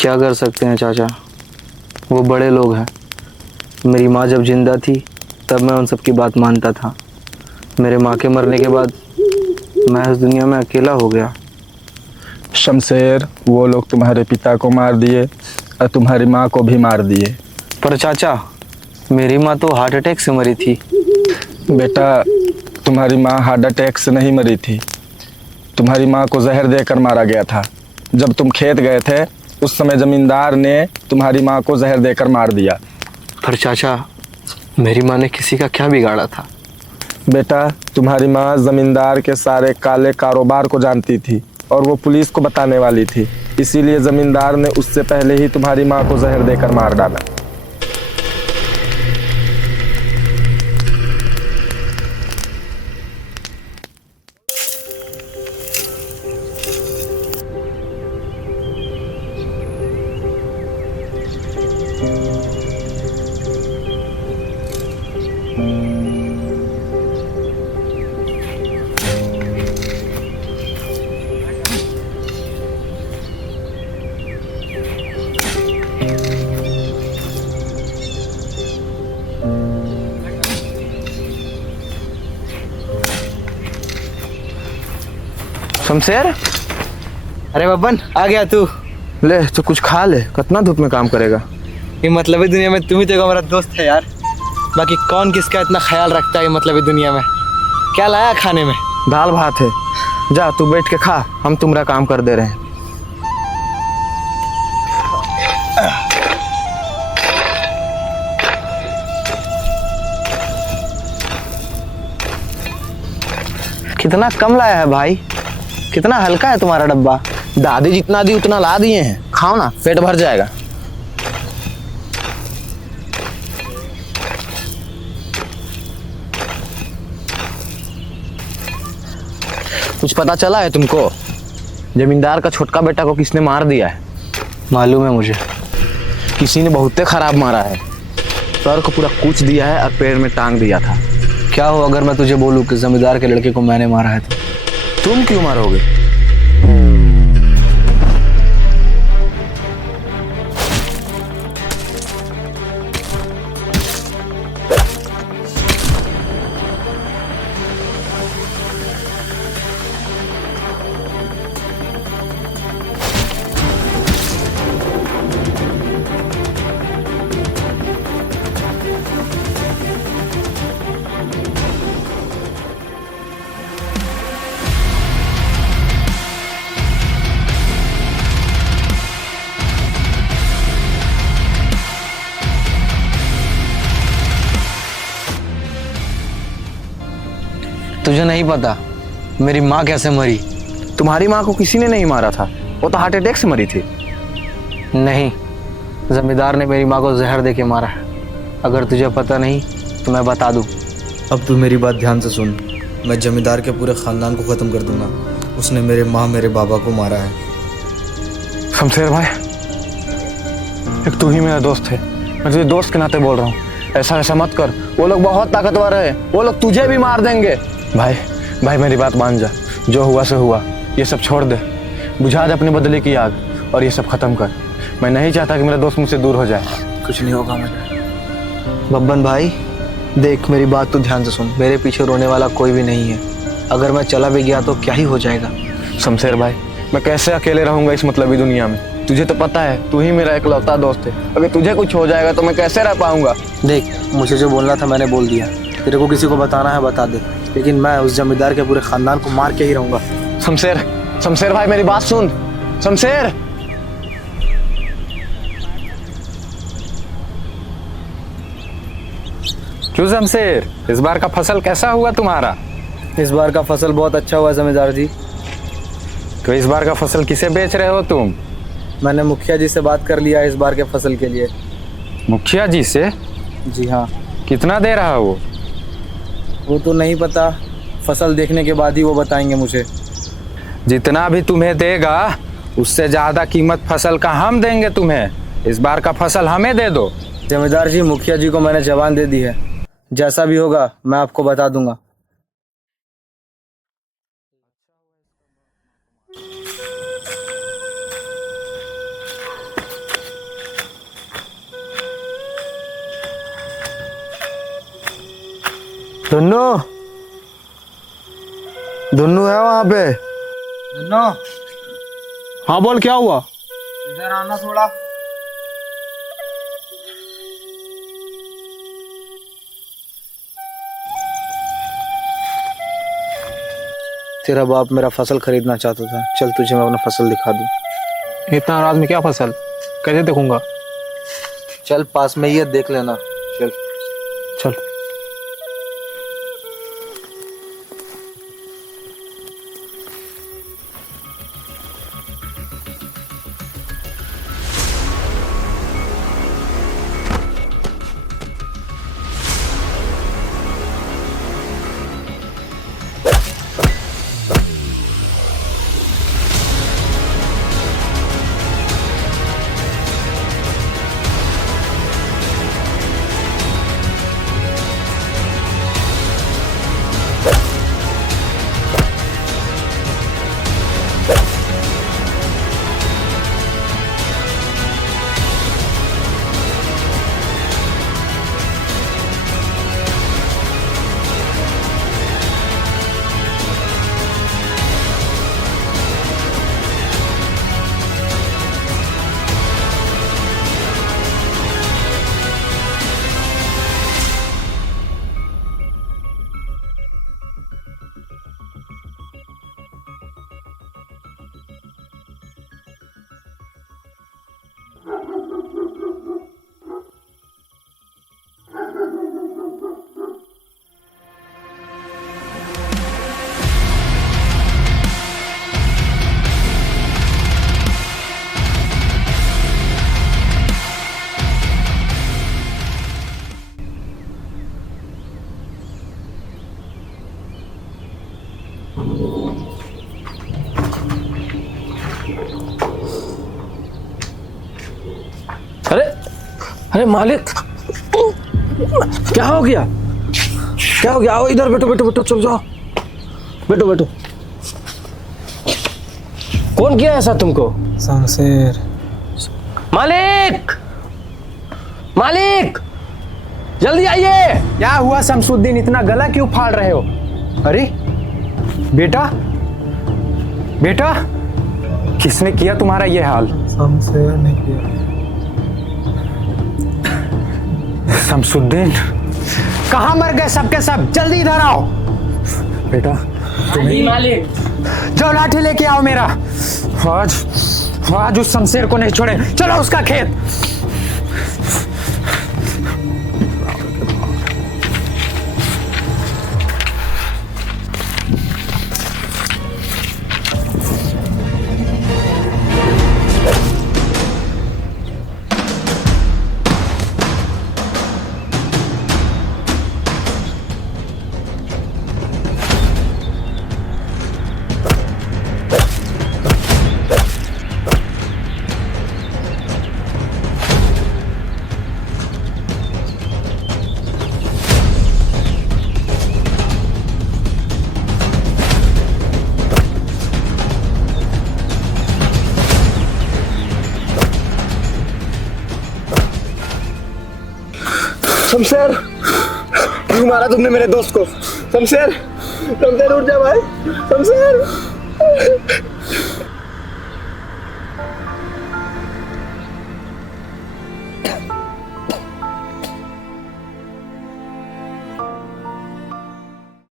क्या कर सकते हैं चाचा, वो बड़े लोग हैं। मेरी माँ जब जिंदा थी तब मैं उन सबकी बात मानता था। मेरे माँ के मरने के बाद मैं इस दुनिया में अकेला हो गया। शमशेर, वो लोग तुम्हारे पिता को मार दिए और तुम्हारी माँ को भी मार दिए। पर चाचा, मेरी माँ तो हार्ट अटैक से मरी थी। बेटा, तुम्हारी माँ हार्ट अटैक से नहीं मरी थी, तुम्हारी माँ को जहर देकर मारा गया था। जब तुम खेत गए थे उस समय जमींदार ने तुम्हारी माँ को जहर देकर मार दिया। पर चाचा, मेरी माँ ने किसी का क्या बिगाड़ा था? बेटा, तुम्हारी माँ जमींदार के सारे काले कारोबार को जानती थी और वो पुलिस को बताने वाली थी, इसीलिए जमींदार ने उससे पहले ही तुम्हारी माँ को जहर देकर मार डाला। शमशेर, अरे बब्बन, आ गया तू। ले तो कुछ खा ले, कितना धूप में काम करेगा। ये मतलबी दुनिया में तुम ही तो हमारा दोस्त है यार। बाकी कौन किसका इतना ख्याल रखता है ये मतलबी दुनिया में। क्या लाया खाने में? दाल भात है, जा तू बैठ के खा, हम तुम्हारा काम कर दे रहे हैं। कितना कम लाया है भाई, कितना हल्का है तुम्हारा डब्बा। दादी जितना दी उतना ला दिए हैं, खाओ ना, पेट भर जाएगा। कुछ पता चला है तुमको, जमींदार का छोटका बेटा को किसने मार दिया है? मालूम है मुझे। किसी ने बहुते खराब मारा है, सर को पूरा कूच दिया है और पेड़ में टांग दिया था। क्या हो अगर मैं तुझे बोलूं कि जमींदार के लड़के को मैंने मारा है तो? तुम क्यों मारोगे? तुझे नहीं पता मेरी माँ कैसे मरी? तुम्हारी माँ को किसी ने नहीं मारा था, वो तो हार्ट अटैक से मरी थी। नहीं, जमींदार ने मेरी माँ को जहर दे के मारा है। अगर तुझे पता नहीं तो मैं बता दूं। अब तू मेरी बात ध्यान से सुन। मैं जमींदार के पूरे ख़ानदान को ख़त्म कर दूंगा। उसने मेरे माँ मेरे बाबा को मारा है। शमशेर भाई, एक तू ही मेरा दोस्त है, मैं तुझे दोस्त के नाते बोल रहा हूँ, ऐसा ऐसा मत कर। वो लोग बहुत ताकतवर है, वो लोग तुझे भी मार देंगे। भाई भाई मेरी बात मान जा, जो हुआ से हुआ, ये सब छोड़ दे, बुझा दे अपने बदले की आग और ये सब खत्म कर। मैं नहीं चाहता कि मेरा दोस्त मुझसे दूर हो जाए। कुछ नहीं होगा मुझे। बब्बन भाई देख, मेरी बात तो ध्यान से सुन। मेरे पीछे रोने वाला कोई भी नहीं है। अगर मैं चला भी गया तो क्या ही हो जाएगा। शमशेर भाई, मैं कैसे अकेले रहूंगा इस मतलबी दुनिया में? तुझे तो पता है तू ही मेरा इकलौता दोस्त है, अगर तुझे कुछ हो जाएगा तो मैं कैसे रह पाऊंगा? देख, मुझे जो बोलना था मैंने बोल दिया। तेरे को किसी को बताना है बता दे, लेकिन मैं उस जमींदार के पूरे खानदान को मार के ही रहूंगा। शमशेर, शमशेर भाई मेरी बात सुन। शमशेर, क्यों शमशेर, इस बार का फसल कैसा हुआ तुम्हारा? इस बार का फसल बहुत अच्छा हुआ जमींदार जी। तो इस बार का फसल किसे बेच रहे हो तुम? मैंने मुखिया जी से बात कर लिया इस बार के फसल के लिए। मुखिया जी से? जी हाँ। कितना दे रहा है वो तो नहीं पता, फसल देखने के बाद ही वो बताएंगे मुझे। जितना भी तुम्हें देगा उससे ज्यादा कीमत फसल का हम देंगे तुम्हें। इस बार का फसल हमें दे दो। जमींदार जी, मुखिया जी को मैंने जबान दे दी है, जैसा भी होगा मैं आपको बता दूंगा। धुन्नू धुन्नू है वहां पे? धुन्नो, हाँ बोल, क्या हुआ? इधर आना थोड़ा। तेरा बाप मेरा फसल खरीदना चाहता था, चल तुझे मैं अपना फसल दिखा दूं। इतना रात में क्या फसल? कैसे देखूंगा? चल पास में ही है, देख लेना। चल चल। अरे अरे मालिक, क्या हो गया? क्या हो गया? आओ इधर, बैठो बैठो बैठो, चलो जाओ, बैठो बैठो। कौन किया ऐसा तुमको? शमशेर। मालिक, मालिक, जल्दी आइए। क्या हुआ शमसुद्दीन, इतना गला क्यों फाड़ रहे हो? अरे बेटा, बेटा, किसने किया तुम्हारा ये हाल? शमशेर ने किया। शमसुद्दीन, कहाँ मर गए सबके सब? जल्दी इधर आओ। बेटा मालिक, जाओ लाठी लेके आओ मेरा। आज आज उस शमशेर को नहीं छोड़े, चलो उसका खेत। शमशेर, क्यों मारा तुमने मेरे दोस्त को? शमशेर, शमशेर उठ जा भाई, शमशेर।